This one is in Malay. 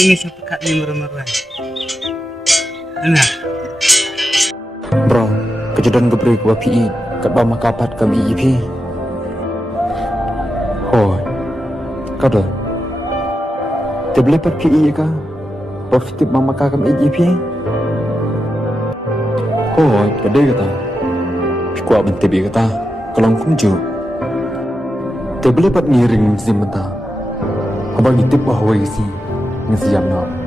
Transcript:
ini sepekatnya merah-merah. Nah, bro, kejadian gebrik wa PI kat ba makapat kam EP. Hoi, kada. Teblepat PI ka. Positif mama kam EP. Hoi, kada kata. Pikwa bentebi kata. Kalong kunju. Teblepat ngiring zimata. Abang itip bahwa isi ngesiam na.